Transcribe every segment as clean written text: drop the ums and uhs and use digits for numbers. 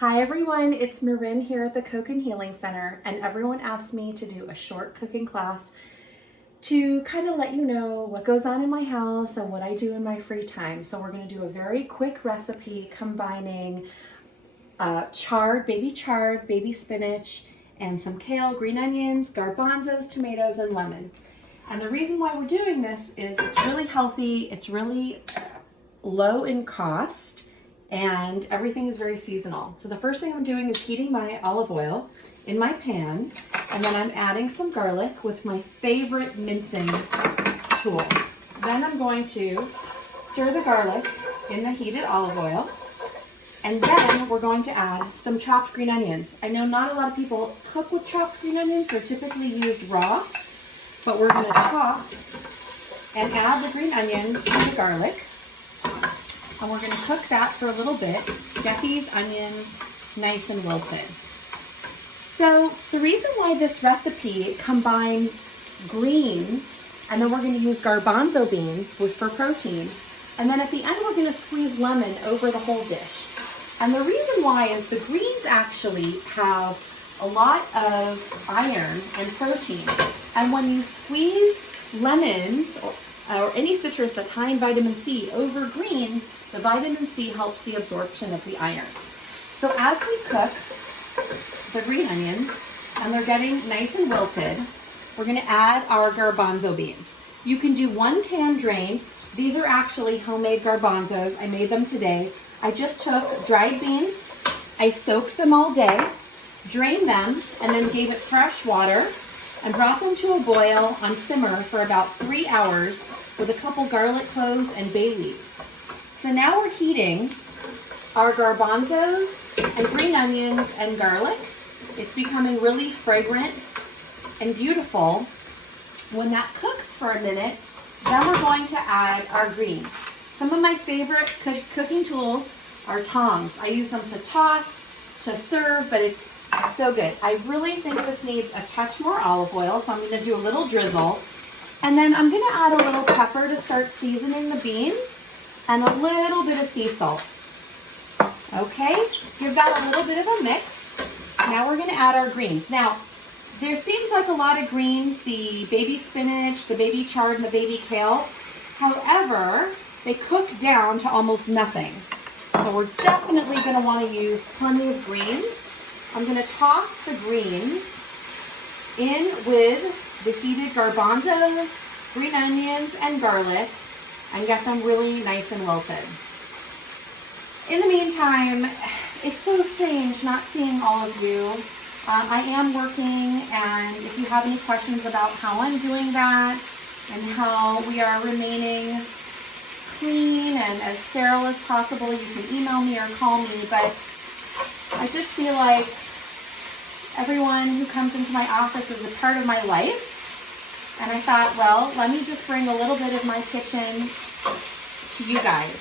Hi everyone, it's Marin here at the Kokin Healing Center, and everyone asked me to do a short cooking class to kind of let you know what goes on in my house and what I do in my free time. So we're going to do a very quick recipe combining chard, baby spinach, and some kale, green onions, garbanzos, tomatoes, and lemon. And the reason why we're doing this is it's really healthy, it's really low in cost, and everything is very seasonal. So the first thing I'm doing is heating my olive oil in my pan, and then I'm adding some garlic with my favorite mincing tool. Then I'm going to stir the garlic in the heated olive oil, and then we're going to add some chopped green onions. I know not a lot of people cook with chopped green onions, they're typically used raw, but we're going to chop and add the green onions to the garlic. And we're going to cook that for a little bit, get these onions nice and wilted. So the reason why this recipe combines greens, and then we're going to use garbanzo beans for protein, and then at the end we're going to squeeze lemon over the whole dish. And the reason why is the greens actually have a lot of iron and protein. And when you squeeze lemons or any citrus that's high in vitamin C over greens, the vitamin C helps the absorption of the iron. So as we cook the green onions and they're getting nice and wilted, we're going to add our garbanzo beans. You can do 1 can drained. These are actually homemade garbanzos. I made them today. I just took dried beans, I soaked them all day, drained them, and then gave it fresh water and brought them to a boil on simmer for about 3 hours with a couple garlic cloves and bay leaves. So now we're heating our garbanzos and green onions and garlic. It's becoming really fragrant and beautiful. When that cooks for a minute, then we're going to add our greens. Some of my favorite cooking tools are tongs. I use them to toss, to serve, but it's so good. I really think this needs a touch more olive oil, so I'm going to do a little drizzle. And then I'm going to add a little pepper to start seasoning the beans, and a little bit of sea salt. Okay, give that a little bit of a mix. Now we're going to add our greens. Now, there seems like a lot of greens, the baby spinach, the baby chard, and the baby kale. However, they cook down to almost nothing. So we're definitely going to want to use plenty of greens. I'm going to toss the greens in with the heated garbanzos, green onions, and garlic, and get them really nice and wilted. In the meantime, it's so strange not seeing all of you. I am working, and if you have any questions about how I'm doing that and how we are remaining clean and as sterile as possible, you can email me or call me, but I just feel like everyone who comes into my office is a part of my life. And I thought, well, let me just bring a little bit of my kitchen to you guys.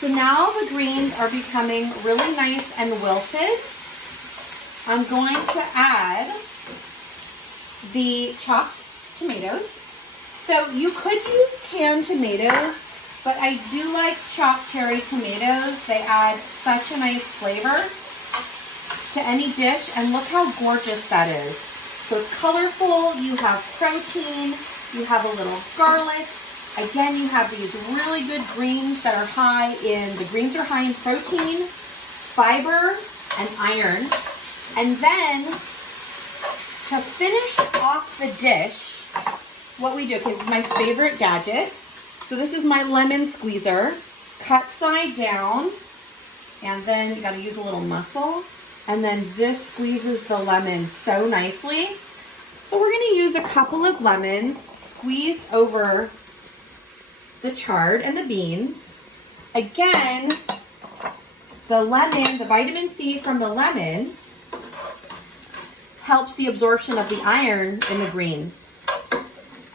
So now the greens are becoming really nice and wilted. I'm going to add the chopped tomatoes. So you could use canned tomatoes, but I do like chopped cherry tomatoes. They add such a nice flavor to any dish, and look how gorgeous that is. So it's colorful, you have protein, you have a little garlic. Again, you have these really good greens that are high in, the greens are high in protein, fiber, and iron. And then, to finish off the dish, what we do, because it's my favorite gadget. So this is my lemon squeezer, cut side down, and then you gotta use a little muscle. And then this squeezes the lemon so nicely. So we're gonna use a couple of lemons squeezed over the chard and the beans. Again, the lemon, the vitamin C from the lemon helps the absorption of the iron in the greens.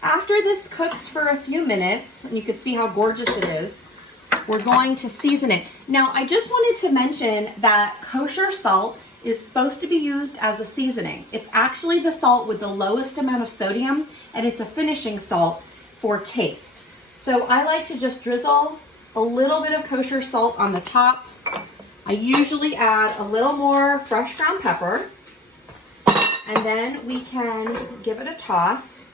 After this cooks for a few minutes, and you can see how gorgeous it is, we're going to season it. Now, I just wanted to mention that kosher salt is supposed to be used as a seasoning. It's actually the salt with the lowest amount of sodium, and it's a finishing salt for taste. So I like to just drizzle a little bit of kosher salt on the top I usually add a little more fresh ground pepper, and then we can give it a toss.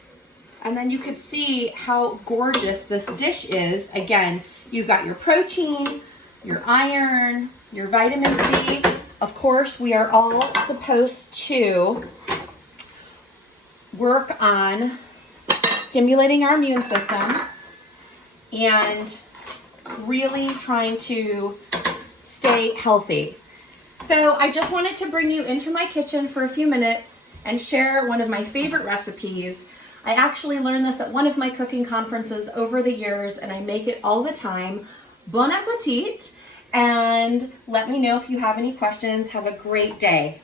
And then you can see how gorgeous this dish is. Again, you've got your protein, your iron, your vitamin C. Of course, we are all supposed to work on stimulating our immune system and really trying to stay healthy. So I just wanted to bring you into my kitchen for a few minutes and share one of my favorite recipes. I actually learned this at one of my cooking conferences over the years, and I make it all the time. Bon appetit, and let me know if you have any questions. Have a great day.